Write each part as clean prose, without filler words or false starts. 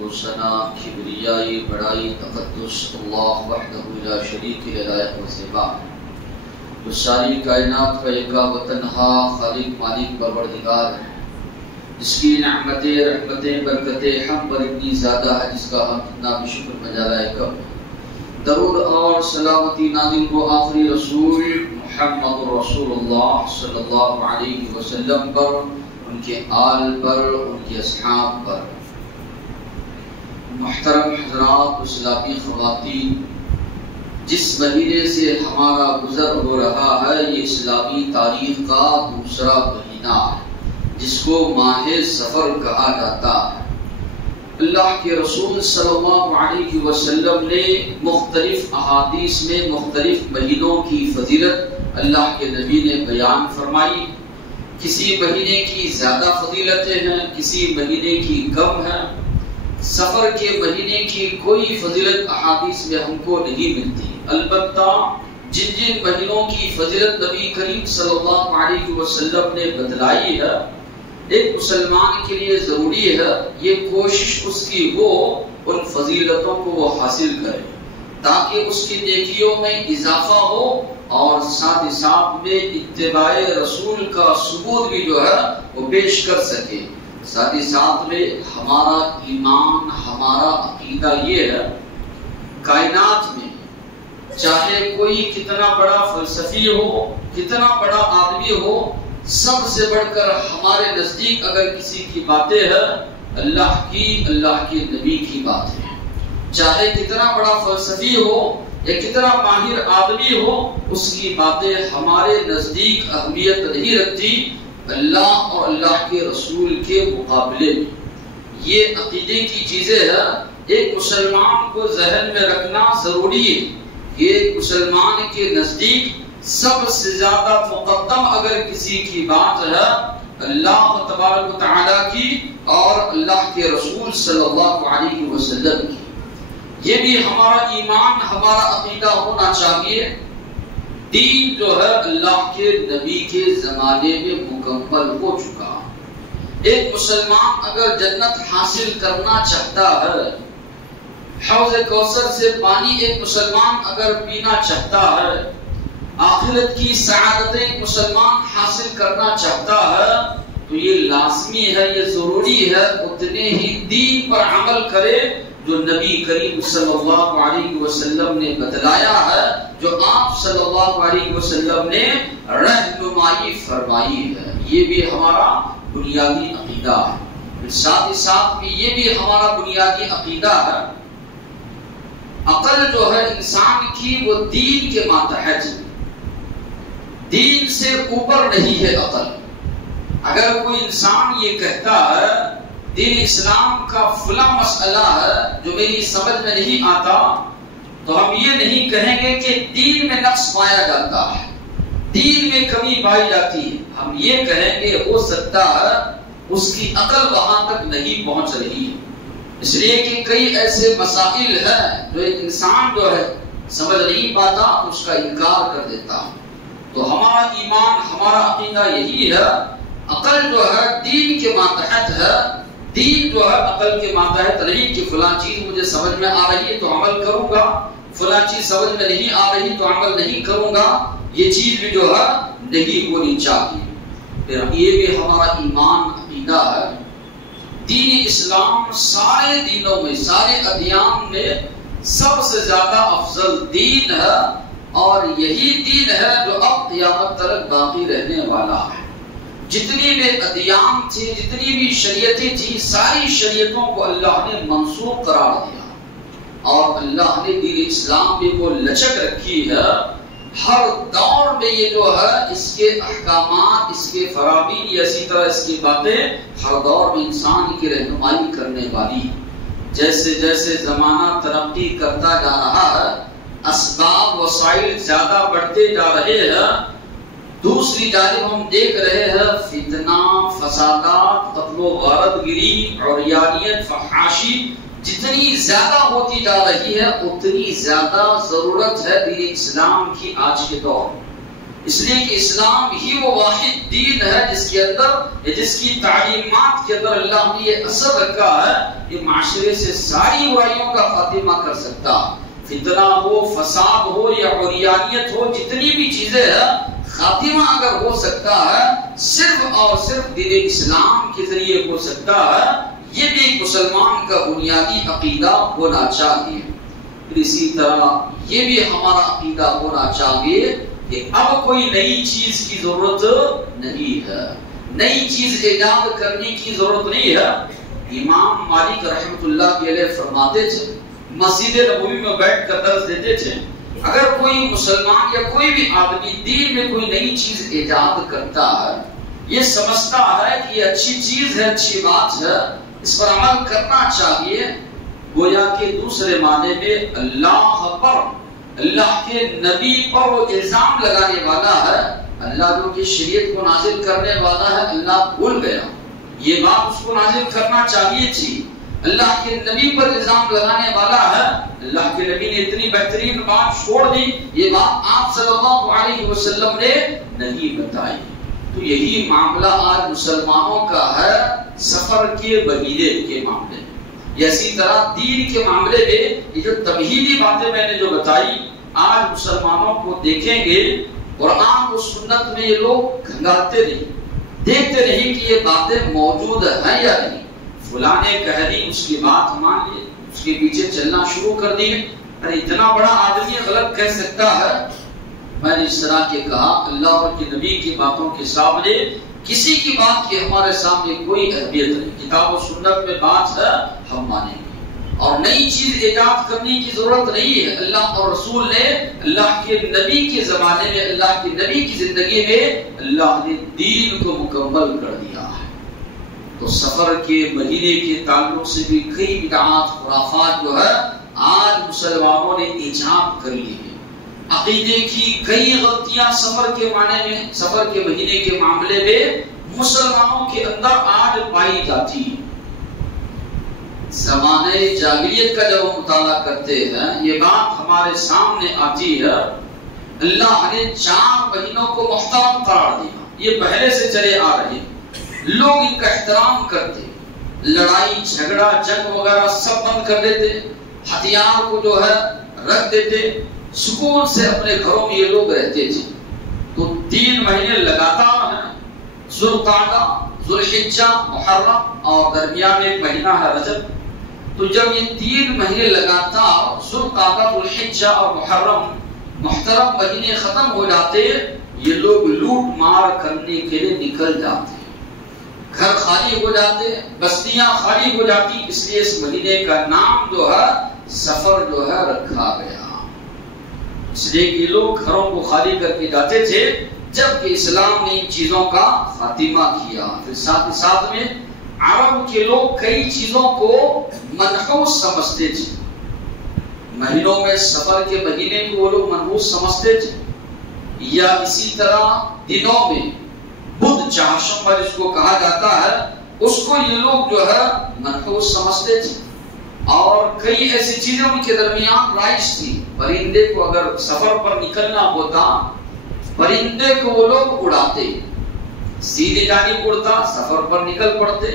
و ثنا کبریائی بڑائی تقدس اللہ وحدہ لا شریک لائق و زیبا، جو ساری کائنات کا یکا و تنہا خالق مالک پروردگار ہے، جس کی نعمتیں رحمتیں برکتیں ہم پر اتنی زیادہ ہے جس کا ہم اتنا بھی شکر بجا رہے کم۔ درود اور سلامتی نازل کو آخری رسول محمد رسول اللہ صلی اللہ علیہ وسلم پر، ان کے آل پر، ان کے اصحاب پر۔ محترم حضرات، اسلامی خواتین، جس مہینے سے ہمارا گزر ہو رہا ہے یہ اسلامی تاریخ کا دوسرا مہینہ ہے جس کو ماہ سفر کہا جاتا ہے۔ اللہ کے رسول صلی اللہ علیہ وسلم نے مختلف احادیث میں مختلف مہینوں کی فضیلت اللہ کے نبی نے بیان فرمائی۔ کسی مہینے کی زیادہ فضیلتیں ہیں، کسی مہینے کی کم ہیں۔ سفر کے مہینے کی کوئی فضیلت احادیث میں ہم کو نہیں ملتی، البتہ جن جن مہینوں کی فضیلت نبی کریم صلی اللہ علیہ وسلم نے بتلائی ہے، ایک مسلمان کے لیے ضروری ہے یہ کوشش اس کی ہو ان فضیلتوں کو وہ حاصل کرے تاکہ اس کی نیکیوں میں اضافہ ہو اور ساتھ ہی ساتھ میں اتباع رسول کا ثبوت بھی جو ہے وہ پیش کر سکے۔ ساتھ ہی ساتھ میں ہمارا ایمان، ہمارا عقیدہ یہ ہے، کائنات میں چاہے کوئی کتنا بڑا فلسفی ہو، کتنا بڑا آدمی ہو، سب سے بڑھ کر ہمارے نزدیک اگر کسی کی باتیں ہیں اللہ کے نبی کی بات ہے۔ چاہے کتنا بڑا فلسفی ہو یا کتنا ماہر آدمی ہو، اس کی باتیں ہمارے نزدیک اہمیت نہیں رکھتی اللہ اور اللہ کے رسول کے مقابلے میں۔ یہ عقیدے کی چیزیں ہیں، ایک مسلمان کو ذہن میں رکھنا ضروری ہے کہ ایک مسلمان کے نزدیک سب سے زیادہ مقدم اگر کسی کی بات ہے اللہ تبارک و تعالیٰ کی اور اللہ کے رسول صلی اللہ علیہ وسلم کی۔ یہ بھی ہمارا ایمان، ہمارا عقیدہ ہونا چاہیے۔ دین جو ہے اللہ کے نبی کے زمانے میں مکمل ہو چکا۔ ایک مسلمان اگر جنت حاصل کرنا چاہتا ہے، حوض کوثر سے پانی ایک مسلمان اگر پینا چاہتا ہے، آخرت کی سعادتیں مسلمان حاصل کرنا چاہتا ہے، تو یہ لازمی ہے، یہ ضروری ہے اتنے ہی دین پر عمل کرے جو نبی کریم صلی اللہ علیہ وسلم نے بتلایا ہے، جو آپ صلی اللہ علیہ وسلم نے رہنمائی فرمائی ہے۔ یہ بھی ہمارا بنیادی عقیدہ ہے۔ ساتھ ہی ساتھ بھی یہ بھی ہمارا بنیادی عقیدہ ہے، عقل جو ہے انسان کی وہ دین کے ماتحت ہے، دین سے اوپر نہیں ہے عقل۔ اگر کوئی انسان یہ کہتا ہے دین اسلام کا فلاں مسئلہ ہے جو میری سمجھ میں نہیں آتا، تو ہم یہ نہیں کہیں گے کہ دین میں نقص پایا جاتا ہے، دین میں کمی پائی جاتی ہے۔ ہم یہ کہیں گے ہو سکتا ہے اس کی عقل وہاں تک نہیں پہنچ رہی ہے، اس لیے کہ کئی ایسے مسائل ہیں جو ایک انسان جو ہے سمجھ نہیں پاتا، اس کا انکار کر دیتا ہے۔ تو ہمارا ایمان، ہمارا عقیدہ یہی ہے، عقل جو ہے دین کے ماتحت ہے، دین جو ہے عقل کے ماتحت نہیں کہ فلاں چیز مجھے سمجھ میں آ رہی ہے تو عمل کروں گا، فلاں چیز سمجھ میں نہیں آ رہی تو عمل نہیں کروں گا، یہ چیز بھی جو ہے نہیں ہونی چاہیے۔ پھر یہ بھی ہمارا ایمان عقیدہ ہے۔ دین اسلام سارے دینوں میں، سارے ادیان میں سب سے زیادہ افضل دین ہے، اور یہی دین ہے جو اب قیامت تک باقی رہنے والا ہے۔ جتنی بھی ادیان تھی، جتنی بھی شریعتیں تھی، ساری شریعتوں کو اللہ نے منسوخ قرار دیا، اور اللہ نے دین اسلام میں وہ لچک رکھی ہے۔ ہر دور میں یہ جو ہے اس کے احکامات، اس کے فرامین، اسی طرح اس کی باتیں ہر دور میں انسان کی رہنمائی کرنے والی۔ جیسے جیسے زمانہ ترقی کرتا جا رہا ہے، اسباب وسائل زیادہ بڑھتے جا رہے ہیں، دوسری جانب ہم دیکھ رہے ہیں فتنہ، فسادات، قتل و غارت گری، عریانیت، فحاشی جتنی زیادہ ہوتی جا رہی ہے اتنی زیادہ ضرورت ہے دین اسلام کی آج کے دور میں۔ اس لیے کہ اسلام ہی وہ واحد دین ہے جس کے اندر، جس کی تعلیمات کے اندر اللہ نے یہ اثر رکھا ہے کہ معاشرے سے ساری برائیوں کا خاتمہ کر سکتا۔ فتنہ ہو، فساد ہو یا عریانیت ہو، جتنی بھی چیزیں ہیں، خاتمہ اگر ہو سکتا ہے صرف اور صرف دین اسلام کے ذریعے ہو سکتا ہے۔ یہ بھی ایک مسلمان کا بنیادی عقیدہ ہونا چاہیے۔ پھر اسی طرح یہ بھی ہمارا عقیدہ ہونا چاہیے کہ اب کوئی نئی چیز کی ضرورت نہیں ہے، نئی چیز ایجاد کرنے کی ضرورت نہیں ہے۔ امام مالک رحمۃ اللہ علیہ فرماتے تھے، مسجد نبوی میں بیٹھ کر درس دیتے تھے، اگر کوئی مسلمان یا کوئی بھی آدمی دین میں کوئی نئی چیز ایجاد کرتا ہے، یہ سمجھتا ہے کہ یہ اچھی چیز ہے، اچھی بات ہے، اس پر عمل کرنا چاہیے، گویا کہ دوسرے معنی میں اللہ پر، اللہ کے نبی پر وہ الزام لگانے والا ہے۔ اللہ جو کہ شریعت کو نازل کرنے والا ہے، اللہ بھول گیا، یہ بات اس کو نازل کرنا چاہیے تھی۔ اللہ کے نبی پر الزام لگانے والا ہے، اللہ کے نبی نے اتنی بہترین بات چھوڑ دی، یہ بات آپ صلی اللہ علیہ وسلم نے نہیں بتائی۔ تو یہی معاملہ آج مسلمانوں کا ہے سفر کے مہینے کے معاملے میں۔ اسی طرح دین کے معاملے میں یہ جو تمہیدی باتیں میں نے جو بتائی، آج مسلمانوں کو دیکھیں گے قرآن و سنت میں یہ لوگ گھنگاتے نہیں، دیکھتے نہیں کہ یہ باتیں موجود ہیں یا نہیں۔ فلاں نے کہہ دی، اس کی بات مان لی، اس کے پیچھے چلنا شروع کر دیے۔ ارے اتنا بڑا آدمی غلط کہہ سکتا ہے؟ میں نے اس طرح کے کہا، اللہ اور کے نبی کی باتوں کے سامنے کسی کی بات کی ہمارے سامنے کوئی اہمیت نہیں۔ کتاب و سنت میں بات ہے، ہم مانیں گے، اور نئی چیز ایجاد کرنے کی ضرورت نہیں ہے۔ اللہ اور رسول نے، اللہ کے نبی کے زمانے میں، اللہ کے نبی کی زندگی میں اللہ نے دین کو مکمل کر دیا ہے۔ تو سفر کے مہینے کے تعلق سے بھی کئی بدعات، خرافات جو ہے آج مسلمانوں نے ایجاد کر لی ہے۔ عقیدے کی کئی غلطیاں سفر کے معنی میں، سفر کے مہینے کے معاملے میں مسلمانوں کے اندر آج پائی جاتی ہے۔ زمانے جاہلیت کا جب ہم مطالعہ کرتے ہیں، یہ بات ہمارے سامنے آتی ہے، اللہ نے 4 مہینوں کو محترم قرار دیا، یہ پہلے سے چلے آ رہے ہیں، لوگ ان کا احترام کرتے، لڑائی جھگڑا جنگ وغیرہ سب بند کر دیتے، ہتھیار کو جو ہے رکھ دیتے، سکون سے اپنے گھروں میں یہ لوگ رہتے تھے۔ تو 3 مہینے لگاتار ہیں، ذوالقعدہ، ذوالحجہ، محرم، اور درمیان ایک مہینہ ہے رجب۔ تو جب یہ 3 مہینے لگاتار ذوالقعدہ، ذوالحجہ اور محرم محترم مہینے ختم ہو جاتے، یہ لوگ لوٹ مار کرنے کے لیے نکل جاتے، گھر خالی ہو جاتے، بستیاں خالی ہو جاتی۔ اس لیے اس مہینے کا نام جو ہے سفر جو ہے رکھا گیا، اس لیے کہ لوگ گھروں کو خالی کر کے جاتے تھے، جبکہ اسلام نے ان چیزوں کا خاتمہ کیا۔ پھر ساتھ ہی ساتھ میں عرب کے لوگ کئی چیزوں کو منحوس سمجھتے تھے، مہینوں میں سفر کے مہینے کو وہ لوگ منحوس سمجھتے تھے، یا اسی طرح دنوں میں بدھ چہارشنبہ جس کو کہا جاتا ہے، اس کو یہ لوگ جو ہے منحوس سمجھتے تھے، اور کئی ایسی چیزیں ان کے درمیان رائج تھی۔ پرندے کو اگر سفر پر نکلنا ہوتا، پرندے کو وہ لوگ اڑاتے، سیدھی جانب اڑتا، سفر پر نکل پڑتے،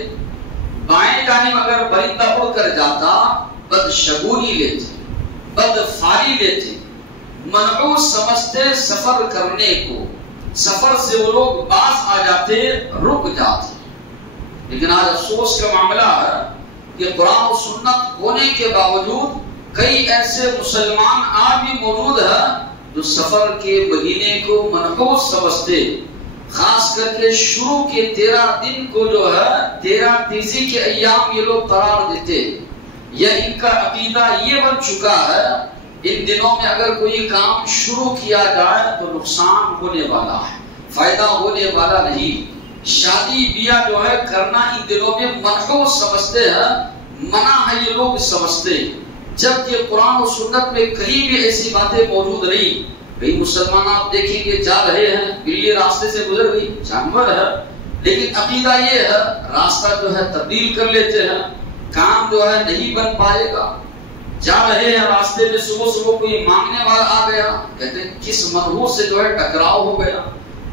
بائیں جانب اگر پرندہ اڑ کر جاتا، بدشگونی لیتے، بدفعلی لیتے، منحوس سمجھتے سفر کرنے کو، سفر سے وہ لوگ باز آ جاتے، رک جاتے۔ لیکن آج افسوس کا معاملہ ہے کہ قرآن و سنت ہونے کے باوجود کئی ایسے مسلمان آج بھی موجود ہیں جو سفر کے مہینے کو منحوس سمجھتے، خاص کر کے شروع کے 13 دن کو جو ہے 13 تیزی کے ایام یہ لوگ قرار دیتے، یا ان کا عقیدہ یہ بن چکا ہے ان دنوں میں اگر کوئی کام شروع کیا جائے تو نقصان ہونے والا ہے، فائدہ ہونے والا نہیں۔ شادی بیاہ جو ہے کرنا ان دنوں میں منحوس سمجھتے ہیں، منع ہے یہ لوگ سمجھتے، جبکہ قرآن و سنت میں کہیں بھی ایسی باتیں موجود نہیں۔ کئی مسلمان آپ دیکھیں گے جا رہے ہیں، بلی راستے سے گزر گئی، جانور ہے، لیکن عقیدہ یہ ہے راستہ جو ہے تبدیل کر لیتے ہیں، کام جو ہے نہیں بن پائے گا، جا رہے ہیں راستے میں صبح صبح کوئی مانگنے والا آ گیا، کہتے ہیں کس منحوس سے جو ہے ٹکراؤ ہو گیا،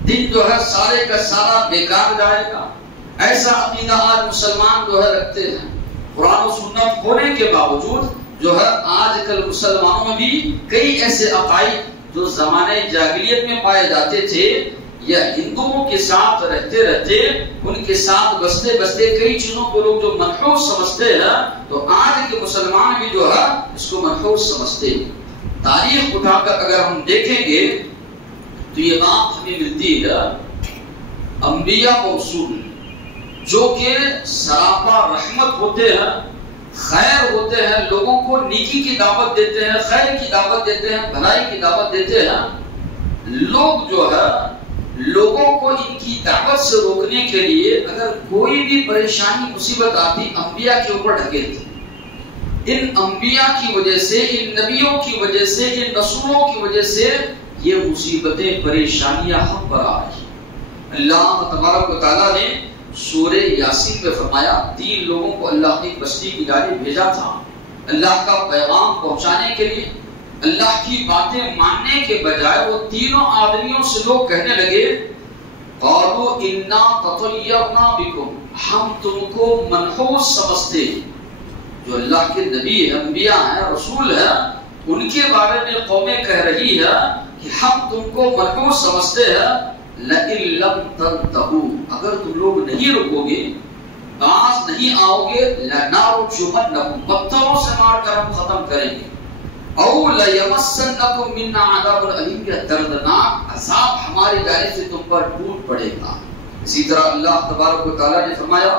دن جو ہے سارے کا سارا بیکار جائے گا۔ ایسا عقیدہ آج مسلمان جو ہے رکھتے ہیں۔ قرآن و سنت ہونے کے باوجود جو ہے آج کل مسلمانوں میں بھی کئی ایسے عقائد جو زمانے جاہلیت میں پائے جاتے تھے، یا ہندوؤں کے ساتھ رہتے رہتے ان کے ساتھ بستے بستے کئی چیزوں کو لوگ جو منحوس سمجھتے ہیں، تو آج کے مسلمان بھی جو ہے اس کو منحوس سمجھتے ہیں۔ تاریخ اٹھا کر اگر ہم دیکھیں گے تو یہ بات ہمیں ملتی ہے، انبیاء و رسول جو کہ سراپا رحمت ہوتے ہیں، خیر ہوتے ہیں، لوگوں کو نیکی کی دعوت دیتے ہیں، خیر کی دعوت دیتے ہیں، بھلائی کی دعوت دیتے ہیں، لوگ جو ہے لوگوں کو ان کی دعوت سے روکنے کے لیے اگر کوئی بھی پریشانی مصیبت آتی انبیاء کے اوپر ڈھکیلتے۔ ان انبیاء کی وجہ سے، ان نبیوں کی وجہ سے، ان رسولوں کی وجہ سے یہ مصیبتیں پریشانیاں ہم پر آ رہی ہیں۔ اللہ تبارک و تعالیٰ نے سورہ یاسین میں فرمایا 3 لوگوں کو اللہ نے بستی کی جانب بھیجا تھا اللہ کا پیغام پہنچانے کے لیے۔ اللہ کی باتیں ماننے کے بجائے وہ تینوں آدمیوں سے لوگ کہنے لگے قالوا انا تطیرنا بکم، ہم تم کو منحوس سمجھتے ہیں۔ جو اللہ کے نبی ہیں، انبیاء ہیں، رسول ہیں، ان کے بارے میں قومیں کہہ رہی ہے کہ ہم تم کو منحوس سمجھتے ہیں۔ لئن لم تنتہوا، اگر تم لوگ نہیں رکو گے، باز نہیں آؤ گے، لنرجمنکم، پتھروں سے مار کر ہم ختم کریں گے، او لیمسنکم منا عذاب الیم، یا دردناک عذاب ہماری جانب سے تم پر ٹوٹ پڑے گا۔ اسی طرح اللہ تبارک و تعالیٰ نے فرمایا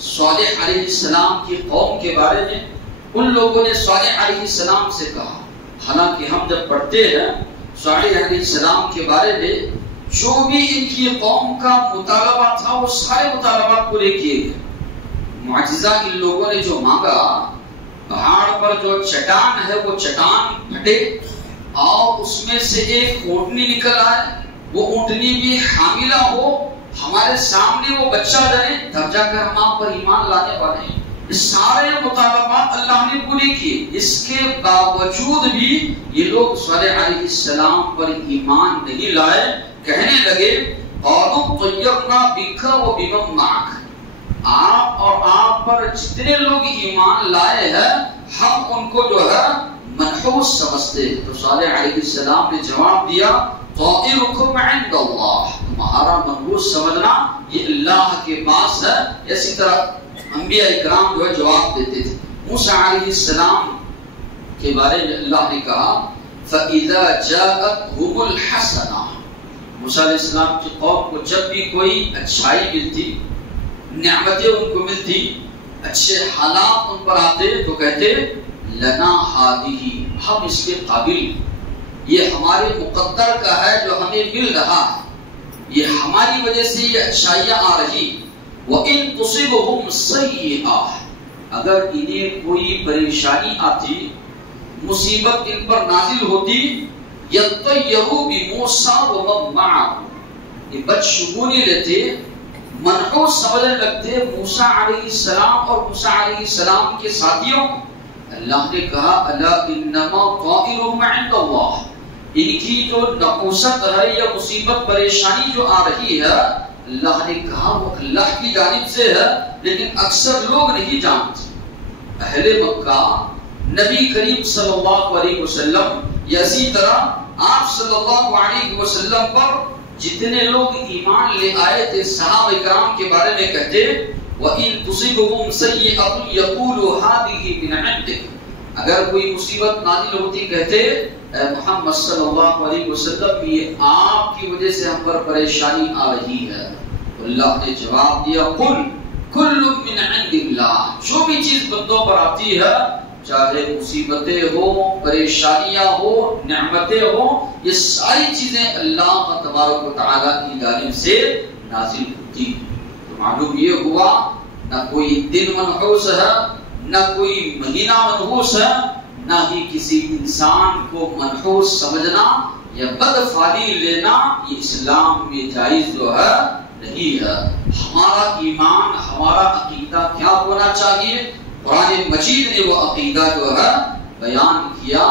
صالح علیہ السلام کی قوم کے بارے میں، ان لوگوں نے صالح علیہ السلام سے کہا، حالانکہ ہم جب پڑھتے ہیں صالح علیہ السلام کے بارے میں جو بھی ان کی قوم کا مطالبہ تھا وہ سارے مطالبات پورے کیے گئے۔ معجزہ ان لوگوں نے جو مانگا، پہاڑ پر جو چٹان ہے وہ چٹان پھٹے اور اس میں سے ایک اونٹنی نکل آئے، وہ اونٹنی بھی حاملہ ہو، ہمارے سامنے وہ بچہ جنے، تب جا کر ہم آپ پر ایمان لانے والے ہیں۔ یہ سارے مطالبات اللہ نے پورے کیے، اس کے باوجود بھی یہ لوگ صالح علیہ السلام پر ایمان نہیں لائے۔ کہنے لگے قالوا طیرنا بک وبمن معک، آپ اور آپ پر جتنے لوگ ایمان لائے ہیں ہم ان کو جو ہے منحوس سمجھتے ہیں۔ تو صالح علیہ السلام نے جواب دیا طائرکم عند اللہ، تمہارا منحوس سمجھنا یہ اللہ کے پاس ہے۔ اسی طرح انبیاء اکرام جو ہے جواب دیتے تھے۔ موسیٰ علیہ السلام کے بارے میں اللہ نے کہا فَإِذَا جَاءَتْهُمُ الْحَسَنَةُ، موسیٰ علیہ السلام کی قوم کو جب بھی کوئی اچھائی ملتی، نعمتیں ان کو ملتی، اچھے حالات ان پر آتے تو کہتے لنا ہادی، ہم اس کے قابل، یہ ہمارے مقدر کا ہے جو ہمیں مل رہا ہے، یہ ہماری وجہ سے یہ اچھائیاں آ رہی۔ وَإِن تُصِبْهُمْ سَيِّئَةٌ، اگر انہیں کوئی پریشانی آتی، مصیبت ان پر نازل ہوتی، یطیروا بموسیٰ ومن معہ، یہ بدشگونی لیتے، منحوس سمجھنے لگتے موسیٰ علیہ السلام اور موسیٰ علیہ السلام کے ساتھیوں۔ اللہ نے کہا الا انما طائرهم عند اللہ، ان کی جو نقوست ہے یا مصیبت پریشانی جو آ رہی ہے، اللہ نے کہا وہ اللہ کی جانب سے ہے، لیکن اکثر لوگ نہیں جانتے۔ اہل مکہ نبی کریم صلی اللہ علیہ وسلم یا اسی طرح آپ صلی اللہ علیہ وسلم پر جتنے لوگ ایمان لے آئے تھے صحابہ کرام کے بارے میں کہتے وَإِن تُصِبْهُمْ سَيِّئَةٌ يَقُولُوا هَٰذِهِ مِنْ عِندِكَ، اگر کوئی مصیبت نازل ہوتی کہتے اے محمد صلی اللہ علیہ وسلم یہ آپ کی وجہ سے ہم پر پریشانی آ رہی ہے۔ اللہ نے جواب دیا قُلْ كُلٌّ مِّنْ عِندِ اللَّهِ، جو بھی چیز بندوں پر آتی ہے، چاہے مصیبتیں ہو، پریشانیاں ہو، نعمتیں ہو، یہ ساری چیزیں اللہ تبارک و تعالیٰ کی جانب سے نازل ہوتی۔ تو معلوم یہ ہوا نہ کوئی دن منحوس ہے، نہ کوئی مہینہ منحوس ہے، نہ ہی کسی انسان کو منحوس سمجھنا یا بدفعلی لینا یہ اسلام میں جائز جو ہے نہیں ہے۔ ہمارا ایمان، ہمارا عقیدہ کیا ہونا چاہیے؟ قرآن مجید نے وہ عقیدہ جو ہے بیان کیا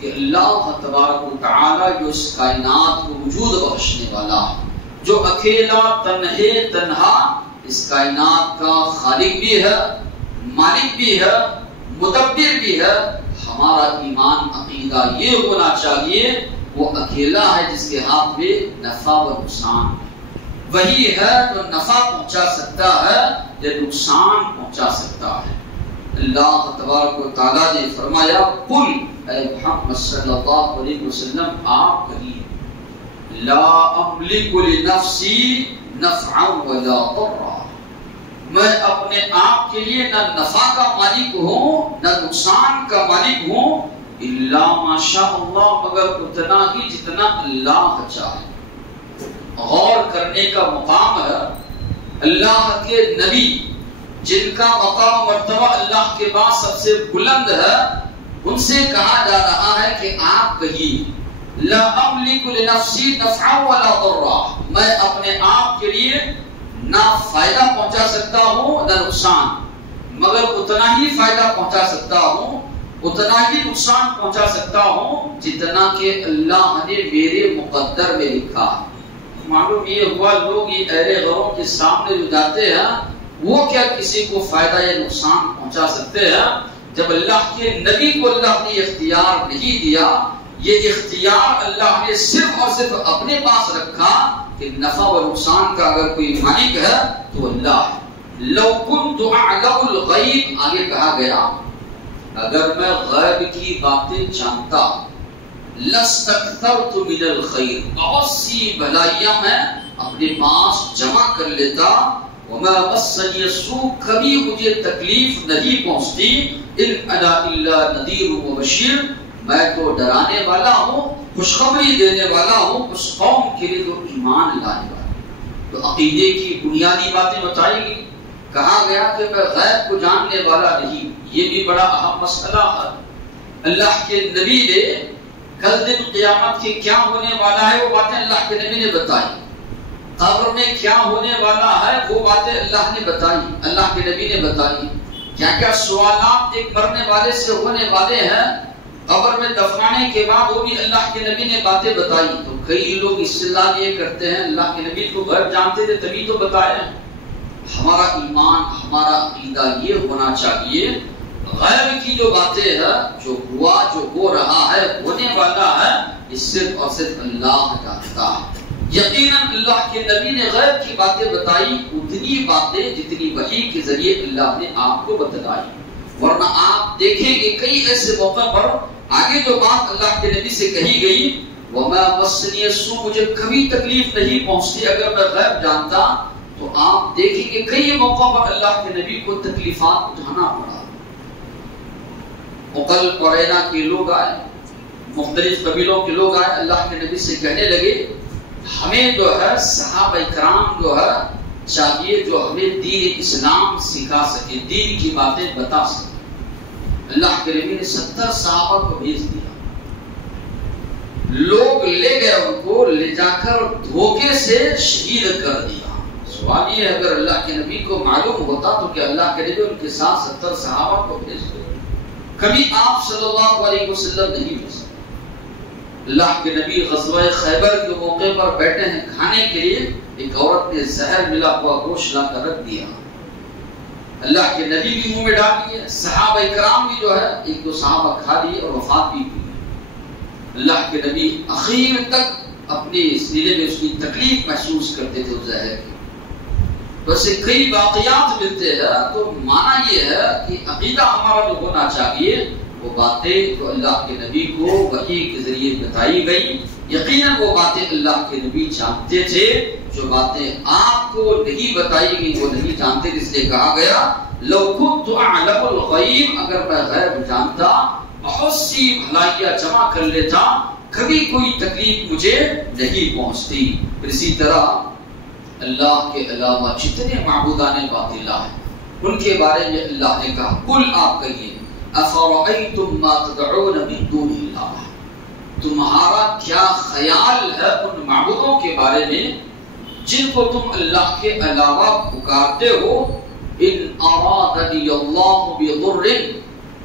کہ اللہ تبارک و تعالی جو اس کائنات کو وجود بخشنے والا ہے، جو اکیلا تنہا اس کائنات کا خالق بھی ہے، مالک بھی ہے، مدبر بھی ہے، ہمارا ایمان عقیدہ یہ ہونا چاہیے وہ اکیلا ہے جس کے ہاتھ میں نفع و نقصان ہے، وہی ہے جو نفع پہنچا سکتا ہے یا نقصان پہنچا سکتا ہے۔ اللہ تبارک و تعالیٰ نے فرمایا قل اے محمد صلی اللہ علیہ وسلم آپ کہیے لا املک لنفسی نفعا ولا ضرا، میں اپنے آپ کے لیے نہ نفع کا مالک ہوں نہ نقصان کا مالک ہوں الا ماشاء اللہ، مگر اتنا ہی جتنا اللہ چاہے۔ غور کرنے کا مقام ہے اللہ کے نبی جن کا مقام مرتبہ اللہ کے بعد سب سے بلند ہے، ان سے کہا جا رہا ہے کہ آپ کہیے لا املک لنفسی نفعا ولا ضرا، میں اپنے آپ کے لیے نہ فائدہ پہنچا سکتا ہوں نہ نقصان، مگر اتنا ہی فائدہ پہنچا سکتا ہوں، اتنا ہی نقصان پہنچا سکتا ہوں جتنا کہ اللہ نے میرے مقدر میں لکھا ہے۔ معلوم یہ ہوا لوگ یہ اہل غروں کے سامنے جو جاتے ہیں وہ کیا کسی کو فائدہ یا نقصان پہنچا سکتے ہیں جب اللہ کے نبی کو اللہ نے اختیار نہیں دیا۔ یہ اختیار اللہ نے صرف اور صرف اپنے پاس رکھا کہ نفع و نقصان کا اگر کوئی مالک ہے تو اللہ ہے۔ لو کنت اعلم الغیب، آگے کہا گیا اگر میں غیب کی باتیں جانتا لستکثرت من الخیر، بہت سی بھلائیاں میں اپنے پاس جمع کر لیتا، وما مسنی السوء، کبھی مجھے تکلیف نہیں پہنچتی، ان انا الا نذیر و بشیر، میں تو ڈرانے والا ہوں، خوشخبری دینے والا ہوں اس قوم کے لیے جو ایمان لانے والا۔ تو عقیدے کی بنیادی باتیں بتائی گئی، کہا گیا کہ میں غیب کو جاننے والا نہیں، یہ بھی بڑا اہم مسئلہ ہے۔ اللہ کے نبی نے کل دن قیامت کے کیا ہونے والا ہے وہ باتیں اللہ کے نبی نے بتائی، قبر میں کیا ہونے والا ہے وہ باتیں اللہ نے بتائی، اللہ کے نبی نے بتائی، کیا کیا سوالات ایک مرنے والے سے ہونے والے ہیں، قبر میں دفنانے کے بعد وہ بھی اللہ کے نبی نے باتیں بتائی۔ تو کئی لوگ استدلال یہ کرتے ہیں اللہ کے نبی کو غیب جانتے تھے تبھی تو بتایا۔ ہمارا ایمان ہمارا عقیدہ یہ ہونا چاہیے غیب کی جو باتیں ہیں، جو ہوا جو ہو رہا ہے ہونے والا ہے، اس صرف اور صرف اللہ جانتا ہے۔ یقیناً اللہ کے نبی نے غیب کی باتیں بتائی اتنی باتیں جتنی وحی کے ذریعے اللہ نے آپ کو بتلائی، ورنہ آپ دیکھیں گے کئی ایسے موقع پر آگے جو بات اللہ کے نبی سے کہی گئی وَمَا مَسَّنِيَ السُّوءُ، مجھے کبھی تکلیف نہیں پہنچتی اگر میں غیب جانتا، تو آپ دیکھیں گے کئی موقع پر اللہ کے نبی کو تکلیفات اٹھانا پڑا۔ مقل قرینا کے لوگ آئے، مختلف قبیلوں کے لوگ آئے، اللہ کے نبی سے کہنے لگے ہمیں جو ہے صحابہ کرام جو ہے چاہیے جو ہمیں دین اسلام سکھا سکے، دین کی باتیں بتا سکے۔ اللہ کے نبی نے 70 صحابہ کو بھیج دیا، لوگ لے گئے، ان کو لے جا کر دھوکے سے شہید کر دیا۔ سوال یہ اگر اللہ کے نبی کو معلوم ہوتا تو کہ اللہ کے نبی ان کے ساتھ 70 صحابہ کو بھیج دے؟ کبھی آپ صلی اللہ علیہ وسلم نہیں بھیج سکتے۔ اللہ کے نبی غزوہ خیبر کے موقع پر بیٹھے ہیں کھانے کے لیے، ایک عورت نے زہر ملا ہوا گوشت لا کر رکھ دیا، اللہ کے نبی بھی منہ میں ڈال دیے، صحابہ کرام بھی جو ہے ایک دو صحابہ کھا لیے اور وفات بھی ہوئی۔ اللہ کے نبی اخیر تک اپنے سینے میں اس کی تکلیف محسوس کرتے تھے اس زہر کی۔ ویسے کئی واقعات ملتے ہیں، تو معنی یہ ہے کہ عقیدہ ہمارا جو ہونا چاہیے وہ باتیں جو اللہ کے نبی کو وحی کے ذریعے بتائی گئی، یقیناً وہ باتیں اللہ کے نبی جانتے تھے، جو باتیں آپ کو نہیں بتائی گئی وہ نہیں جانتے، اس لیے کہا گیا لو کنت اعلم الغیب، اگر میں غیب جانتا بہت سی بھلائیاں جمع کر لیتا، کبھی کوئی تکلیف مجھے نہیں پہنچتی۔ اسی طرح اللہ کے علاوہ جتنے معبودان باطلہ ہیں ان کے بارے میں اللہ نے کہا قل، آپ کہیے افرأیتم ما تدعون من دون اللہ، تمہارا کیا خیال ہے ان معبودوں کے بارے میں جن کو تم اللہ کے علاوہ پکارتے ہو، ان ارادنی اللہ بضر،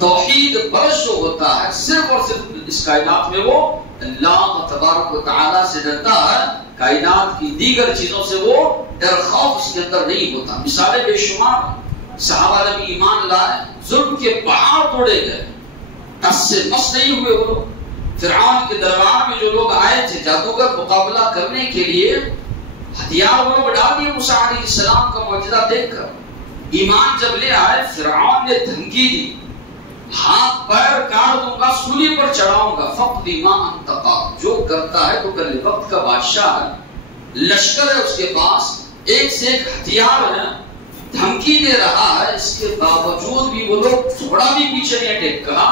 توحید پرست جو ہوتا ہے صرف اور صرف اس کائنات میں وہ اللہ تبارک و تعالی سے ڈرتا ہے، کائنات کی دیگر چیزوں سے وہ ڈر خوف اس کے اندر نہیں ہوتا۔ مثالیں بے شمار، صحابہ نے بھی ایمان لائے، ظلم کے پہاڑ توڑے گئے، ٹس سے مس نہیں ہوئے وہ لوگ۔ فرعون کے دربار میں جو لوگ آئے تھے جادوگر مقابلہ کرنے کے لیے، ہتھیار وہ لوگ ڈال دیے موسیٰ علیہ السلام کا معجزہ دیکھ کر۔ ایمان جب لے آئے، فرعون نے دھمکی دی، ہاتھ پیر کاٹ دوں گا، سولی پر چڑھاؤں گا، فقدی ما انت قاد، جو کرتا ہے تو کر لے۔ وقت کا بادشاہ ہے، لشکر ہے اس کے پاس، ایک سے ایک ہتھیار ہے، دھمکی دے رہا ہے، اس کے باوجود بھی وہ لوگ تھوڑا بھی پیچھے نہیں ہٹے۔ کہا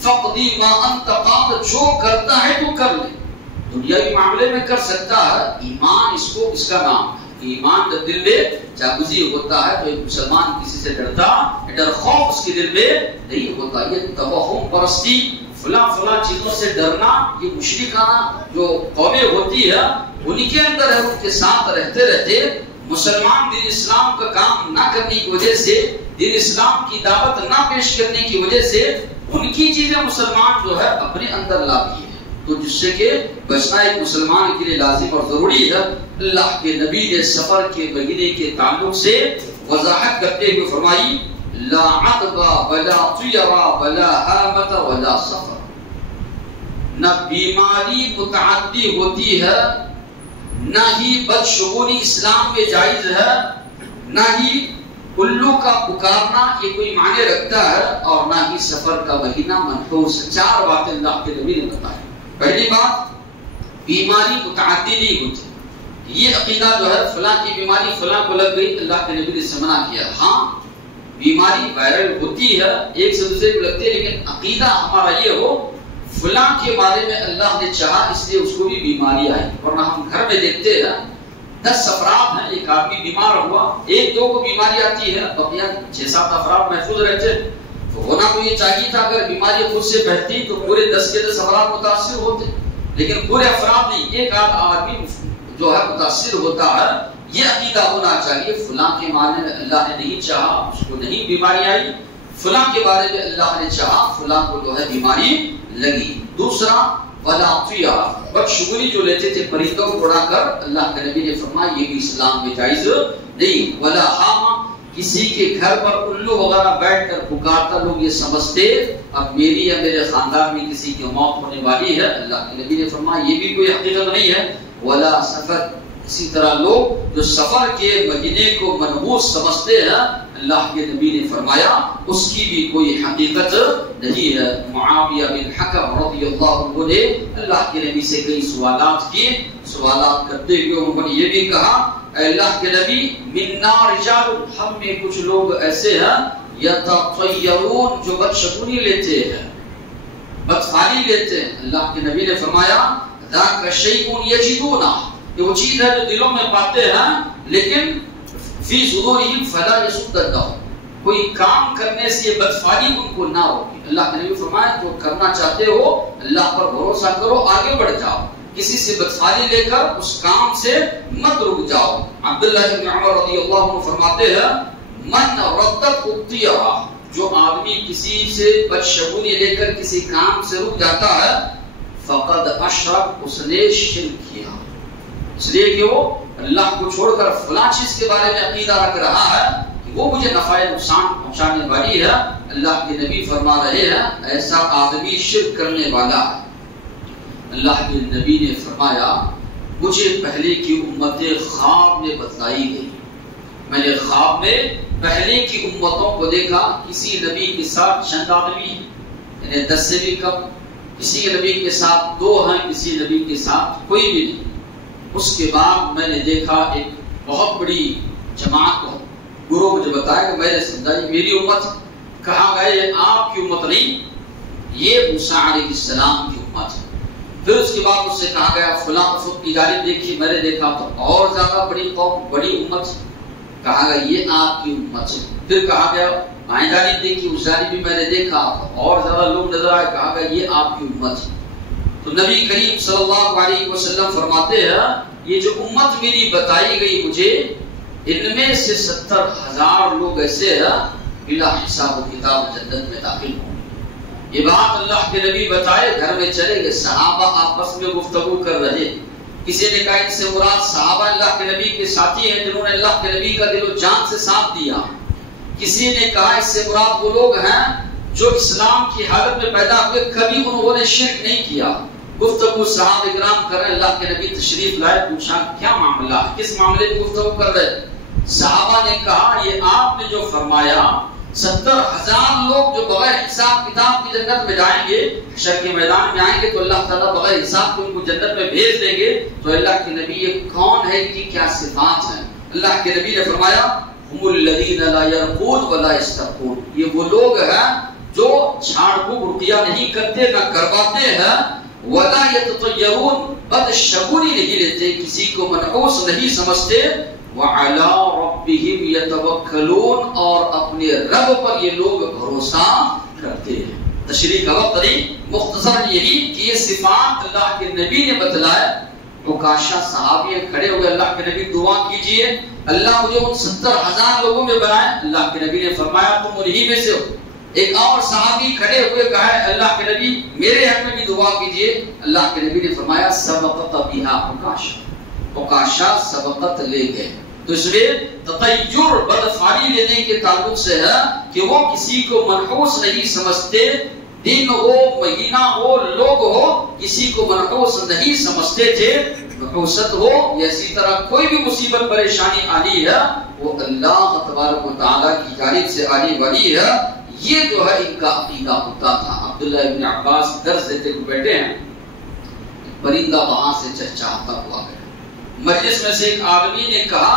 فقدی ما انت قاد، جو کرتا ہے تو کر لے۔ دنیاوی معاملے میں کر سکتا ہے، ایمان اس کو اس کا نام ہے۔ ایمان جب دل میں جاگزی ہوتا ہے تو ایک مسلمان کسی سے ڈرتا، ڈر خوف اس کے دل میں نہیں ہوتا۔ یہ توہم پرستی، فلاں فلاں چیزوں سے ڈرنا، یہ مشرکانہ جو قومیں ہوتی ہے انہی کے اندر ہے، ان کے ساتھ رہتے رہتے مسلمان دین اسلام کا کام نہ کرنے کی وجہ سے، دین اسلام کی دعوت نہ پیش کرنے کی وجہ سے ان کی چیزیں مسلمان جو ہے اپنے اندر لاتی ہے، تو جس سے کہ بچنا ایک مسلمان کے لیے لازم اور ضروری ہے۔ اللہ کے نبی نے سفر کے مہینے کے تعلق سے وضاحت کرتے ہوئے فرمائی لا عطبہ ولا طیرہ ولا حامت ولا سفر، نہ بیماری متعدی ہوتی ہے، نہ ہی بدشگونی اسلام میں جائز ہے، نہ ہی الو کا پکارنا یہ کوئی معنی رکھتا ہے، اور نہ ہی سفر کا مہینہ منحوس۔ چار باتیں اللہ کے نبی نے بتائی۔ پہلی بات، بیماری متعدی نہیں ہوتی۔ یہ عقیدہ جو ہے فلاں کی بیماری فلاں کو لگ گئی، اللہ کے نبی نے اس سے منع کیا۔ ہاں بیماری وائرل ہوتی ہے، ایک سے دوسرے کو لگتی ہے، لیکن عقیدہ ہمارا یہ ہو فلاں کے بارے میں اللہ نے چاہا اس لیے اس کو بھی بیماری آئی۔ ورنہ ہم گھر میں دیکھتے ہیں 10 افراد ہیں، ایک آدمی بیمار ہوا، ایک دو کو بیماری آتی ہے، بقیہ 6-7 افراد محفوظ رہتے۔ تو ہونا تو یہ چاہیے تھا اگر بیماری خود سے بہتی تو پورے 10 کے 10 افراد متاثر ہوتے، لیکن پورے افراد نہیں، ایک آدمی جو ہے متاثر ہوتا ہے۔ یہ عقیدہ ہونا چاہیے فلاں کے بارے میں اللہ نے نہیں چاہا اس کو نہیں بیماری آئی، فلاں کے بارے میں اللہ نے چاہا فلاں کو جو ہے بیماری لگی۔ دوسرا ولا طیرہ، بدشگونی جو لیتے تھے پرندوں کو اڑا کر، اللہ کے نبی نے فرمایا یہ بھی اسلام میں جائز نہیں۔ ولا حامہ، کسی کے گھر پر الو وغیرہ بیٹھ کر پکارتا، لوگ یہ سمجھتے اب میری یا میرے خاندان میں کسی کی موت ہونے والی ہے، اللہ کے نبی نے فرمایا یہ بھی کوئی حقیقت نہیں ہے۔ ولا سفر، اسی طرح لوگ جو سفر کے مہینے کو منحوس سمجھتے ہیں، اللہ کے نبی نے فرمایا اس کی بھی کوئی حقیقت نہیں ہے۔ معاویہ بن حکم رضی اللہ عنہ نے اللہ کے نبی سے کئی سوالات کیے، سوالات کرتے ہوئے انہوں نے یہ بھی کہا اے اللہ کے نبی منا رجال، ہم میں کچھ لوگ ایسے ہیں یتطیرون جو بدشگونی لیتے ہیں، بدفعلی لیتے ہیں۔ اللہ کے نبی نے فرمایا ذاک شیء یجدونہ، یہ وہ چیز ہے جو دلوں میں پاتے ہیں لیکن فی صدورہم فلا یصدونہ، کوئی کام کرنے سے بدفعلی ان کو نہ ہوگی۔ اللہ کے نبی فرمایا جو کرنا چاہتے ہو اللہ پر بھروسہ کرو، آگے بڑھ جاؤ، کسی سے بدفعلی لے کر اس کام سے مت رک جاؤ۔ عبداللہ بن عمر رضی اللہ عنہ فرماتے ہیں من ردت الطیرہ، جو آدمی کسی سے بدشگونی لے کر کسی کام سے رک جاتا ہے فقد اشرک، اس نے شرک کیا، اس لیے کہ وہ اللہ کو چھوڑ کر فلاں چیز کے بارے میں عقیدہ رکھ رہا ہے کہ وہ مجھے نفع نقصان پہنچانے والی ہے۔ اللہ کے نبی فرما رہے ہیں ایسا آدمی شرک کرنے والا ہے۔ اللہ کے نبی نے فرمایا مجھے پہلے کی امتیں خواب میں بتلائی گئی، میں نے خواب میں پہلے کی امتوں کو دیکھا، کسی نبی کے ساتھ چند آدمی یعنی 10 سے بھی کم، کسی نبی کے ساتھ 2 ہیں، کسی نبی کے ساتھ کوئی بھی نہیں۔ اس کے بعد میں نے دیکھا ایک بہت بڑی جماعت کو، گروہ مجھے بتایا کہ میں نے سمجھا یہ میری امت، کہا گیا یہ آپ کی امت نہیں، یہ موسیٰ علیہ السلام کی امت ہے۔ پھر اس کے بعد اس سے کہا گیا فلاں افق کی جانب دیکھی، میں نے دیکھا تو اور زیادہ بڑی قوم بڑی امت، کہا گیا یہ آپ کی امت ہے۔ پھر کہا گیا بائیں جانب دیکھی، اس جانب بھی میں نے دیکھا تو اور زیادہ لوگ نظر آئے، کہا گیا یہ آپ کی امت ہے۔ تو نبی کریم صلی اللہ علیہ وسلم فرماتے ہیں یہ جو امت میری بتائی گئی مجھے، ان میں سے 70,000 لوگ ایسے ہیں بلا حساب و کتاب جنت میں داخل ہوں گے۔ یہ بات اللہ کے نبی بتائے، گھر میں چلے گئے، صحابہ آپس میں گفتگو کر رہے۔ کسی نے کہا ان سے مراد صحابہ اللہ کے نبی کے ساتھی ہیں جنہوں نے اللہ کے نبی کا دل و جان سے ساتھ دیا۔ کسی نے کہا اس سے مراد وہ لوگ ہیں جو اسلام کی حالت میں پیدا ہوئے، کبھی انہوں نے شرک نہیں کیا۔ گفتگو صحابہ کرام کر رہے، اللہ کے نبی تشریف لائے، پوچھا کیا معاملہ ہے، کس معاملے کی گفتگو کر رہے؟ صحابہ نے کہا یہ آپ نے جو فرمایا 70,000 لوگ جو بغیر حساب کتاب کی جنت میں جائیں گے، حشر کے میدان میں آئیں گے تو اللہ تعالیٰ بغیر حساب کے ان کو جنت میں بھیج دیں گے، تو اللہ کے نبی یہ کون ہے، ان کی کیا صفات ہیں؟ اللہ کے نبی نے فرمایا ہم الذین لا یرقون ولا یسترقون، یہ وہ لوگ ہیں جو جھاڑ پھونک رقیہ نہیں کرتے، نہ کرواتے ہیں، ولا یتطیرون، بدشگونی نہیں لیتے، کسی کو منحوس نہیں سمجھتے، وعلی ربہم یتوکلون، اور اپنے رب پر یہ لوگ بھروسہ کرتے ہیں۔ تشریح کا وقت نہیں، مختصر یہی کہ یہ صفات اللہ کے نبی نے بتلائے۔ عکاشہ صحابی کھڑے ہوئے، اللہ کے نبی دعا کیجئے اللہ مجھے ان 70,000 لوگوں میں بنائے۔ اللہ کے نبی نے فرمایا تم انہی میں سے ہو۔ ایک اور صحابی کھڑے ہوئے کہا ہے اللہ کے نبی میرے حق میں بھی دعا کیجئے۔ اللہ کے نبی نے فرمایا سبقت بہا عکاشہ، عکاشہ سبقت لے گئے۔ تو اس لیے تطیر بدفاری لینے کے تعلق سے ہے کہ وہ کسی کو منحوس نہیں سمجھتے، دن ہو مہینہ ہو لوگ ہو، کسی کو منحوس نہیں سمجھتے تھے۔ نحوست ہو یا اسی طرح کوئی بھی مصیبت پریشانی آنی ہے وہ اللہ تبارک و تعالیٰ کی جانب سے آنے والی ہے، یہ جو ہے ان کا عقیدہ ہوتا تھا۔ عبداللہ ابن عباس درس دیتے ہوئے بیٹھے ہیں، پرندہ وہاں سے چہچہاتا ہوا گیا۔ مجلس میں سے ایک آدمی نے کہا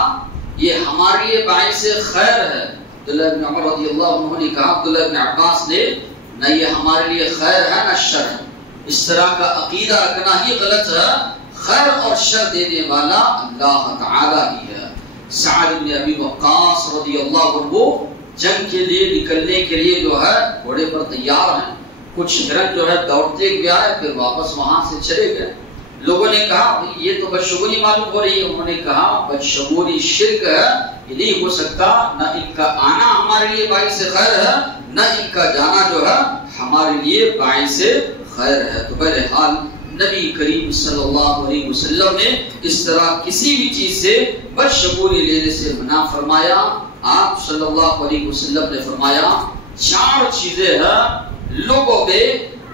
یہ ہمارے لیے باعث خیر ہے۔ عبداللہ ابن عمر رضی اللہ عنہ نے کہا عبداللہ ابن عباس نے، نہ یہ ہمارے لیے خیر ہے نہ شر ہے، اس طرح کا عقیدہ رکھنا ہی غلط ہے، خیر اور شر دینے والا اللہ تعالی ہی ہے۔ سعد بن ابی وقاص رضی اللہ عنہ جنگ کے لیے نکلنے کے لیے جو ہے گھوڑے پر تیار ہیں، کچھ ہرن جو ہے دوڑتے ہوئے آئے، پھر واپس وہاں سے چلے گئے۔ لوگوں نے کہا یہ تو بدشگونی معلوم ہو رہی ہے، انہوں نے کہا بدشگونی شرک ہے، یہ نہیں ہو سکتا، نہ ان کا آنا ہمارے لیے باعث خیر ہے، نہ ان کا جانا جو ہے ہمارے لیے باعث خیر ہے۔ تو بہرحال نبی کریم صلی اللہ علیہ وسلم نے اس طرح کسی بھی چیز سے بدشگونی لینے سے منع فرمایا۔ آپ صلی اللہ علیہ وسلم نے فرمایا 4 چیزیں ہیں لوگوں میں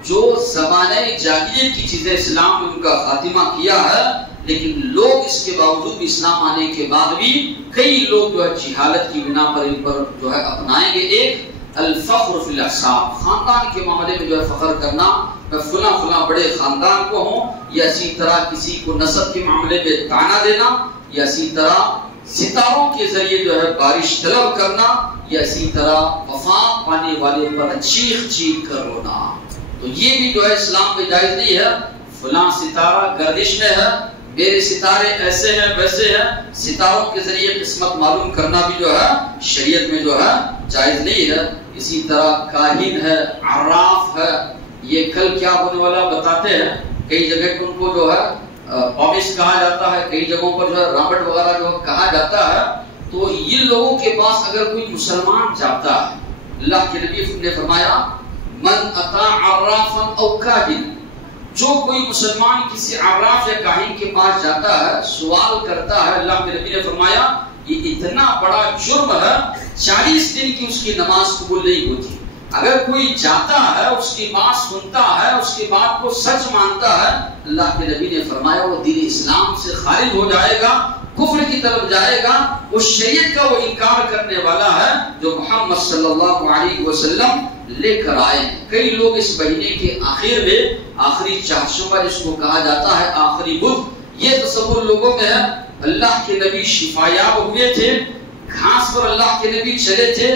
جو زمانہ جاہلیت کی چیزیں اسلام نے ان کا خاتمہ کیا ہے، لیکن لوگ اس کے باوجود اسلام آنے کے بعد بھی کئی لوگ جو ہے جہالت کی بنا پر ان پر جو ہے اپنائیں گے۔ ایک الفخر فی الاحساب، خاندان کے معاملے میں جو ہے فخر کرنا، میں فلاں فلاں بڑے خاندان کو ہوں، یا اسی طرح کسی کو نسب کے معاملے میں طعنہ دینا، یا اسی طرح ستاروں کے ذریعے جو ہے بارش طلب کرنا، یا اسی طرح وفات پانے والے پر چیخ چیخ کر رونا، تو یہ بھی جو ہے اسلام میں جائز نہیں ہے۔ فلاں ستارہ گردش میں ہے، میرے ستارے ایسے ہیں ویسے ہیں، ستاروں کے ذریعے قسمت معلوم کرنا بھی جو ہے شریعت میں جو ہے جائز نہیں ہے۔ اسی طرح کاہن ہے، عراف ہے، یہ کل کیا ہونے والا بتاتے ہیں، کئی جگہ ان کو جو ہے پاپس کہا جاتا ہے، کئی جگہوں پر جو ہے رابٹ وغیرہ جو کہا جاتا ہے۔ تو یہ لوگوں کے پاس اگر کوئی مسلمان جاتا ہے، اللہ کے نبی نے فرمایا من اطاع عرافا او کاہن، جو کوئی مسلمان کسی عراف یا کاہن کے پاس جاتا ہے، سوال کرتا ہے، اللہ کے نبی نے فرمایا یہ اتنا بڑا جرم ہے 40 دن کی اس کی نماز قبول نہیں ہوتی۔ اگر کوئی جاتا ہے، اس کی بات سنتا ہے، اس کی بات کو سچ مانتا ہے، اللہ کے نبی نے فرمایا وہ دین اسلام سے خارج ہو جائے گا، کفر کی طرف جائے گا، اس شریعت کا وہ انکار کرنے والا ہے جو محمد صلی اللہ علیہ وسلم لے کر آئے۔ کئی لوگ اس مہینے کے آخر میں آخری چہارشنبہ جس کو کہا جاتا ہے آخری بدھ، یہ تصور لوگوں میں ہے۔ اللہ کے نبی شفایاب ہوئے تھے، گھاس پر اللہ کے نبی چلے تھے،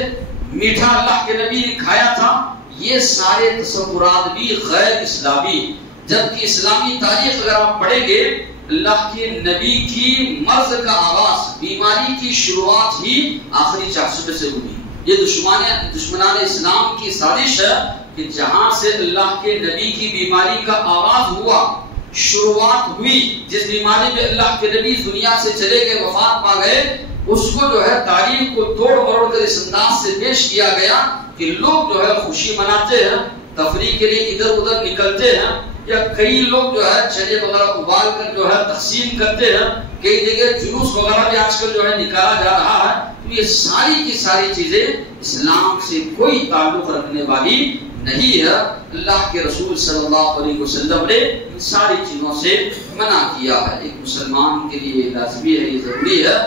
میٹھا اللہ کے نبی نے کھایا تھا، یہ سارے تصورات بھی غیر اسلامی۔ جبکہ اسلامی تاریخ اگر آپ پڑھیں گے، اللہ کے نبی کی مرض کا آغاز، بیماری کی شروعات ہی آخری چہارشنبے سے ہوئی۔ یہ دشمنان اسلام کی سازش ہے کہ جہاں سے اللہ کے نبی کی بیماری کا آغاز ہوا، شروعات ہوئی، جس بیماری میں اللہ کے نبی دنیا سے چلے گئے، وفات پا گئے، اس کو جو ہے تاریخ کو توڑ مروڑ کر اس انداز سے پیش کیا گیا کہ لوگ جو ہے خوشی مناتے ہیں، تفریح کے لیے ادھر ادھر نکلتے ہیں، یا کئی لوگ جو ہے چنے وغیرہ ابال کر جو ہے تقسیم کرتے ہیں، کئی جگہ جلوس وغیرہ بھی آج کل جو ہے نکالا جا رہا ہے، تو یہ ساری کی ساری چیزیں اسلام سے کوئی تعلق رکھنے والی نہیں ہے۔ اللہ کے رسول صلی اللہ علیہ وسلم نے ان ساری چیزوں سے منع کیا ہے۔ ایک مسلمان کے لیے لازمی ہے، یہ ضروری ہے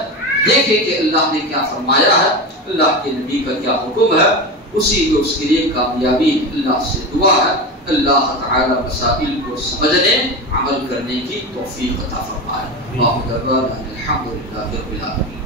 دیکھیں کہ اللہ نے کیا فرمایا ہے، اللہ کے نبی کا کیا حکم ہے، اسی میں اس کے لیے کامیابی اللہ سے دعا ہے۔ اللہ تعالی مسائل کو سمجھنے عمل کرنے کی توفیق عطا فرمائے۔ الحمد للہ رب العالمین۔